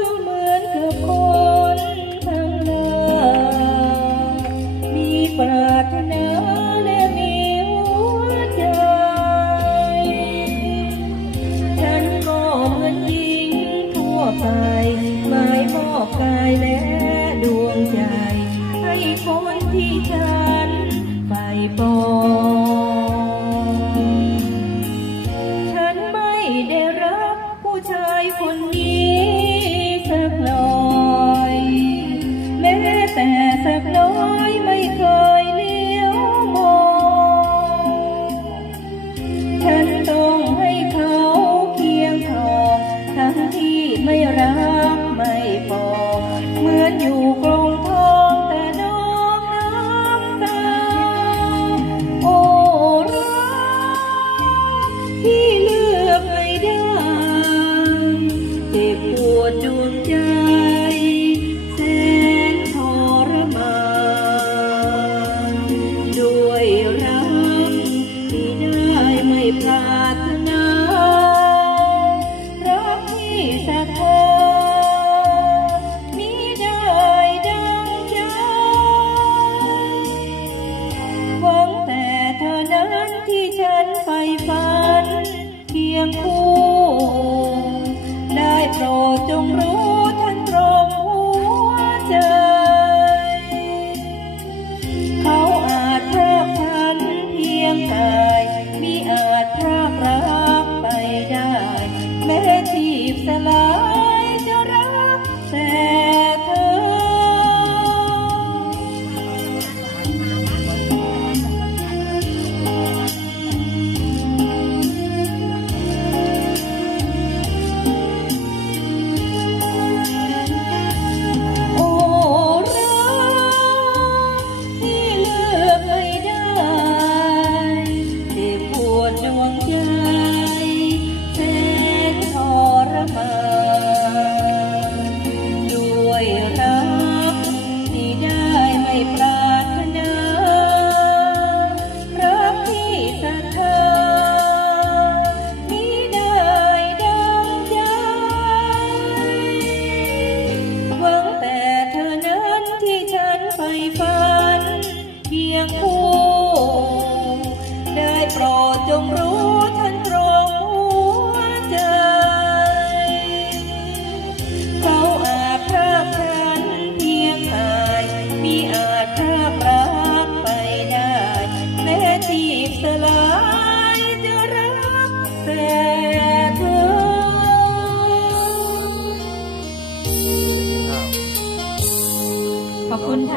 ก็เหมือนกับคนทางหน้า มีปรารถนาและมีหัวใจ ฉันก็เหมือนหญิงทั่วไปไมายอบกายและดวงใจ ให้คนที่ฉันไปปอง sạc nói mây khơi. ยงคู่ ได้โปรดจงร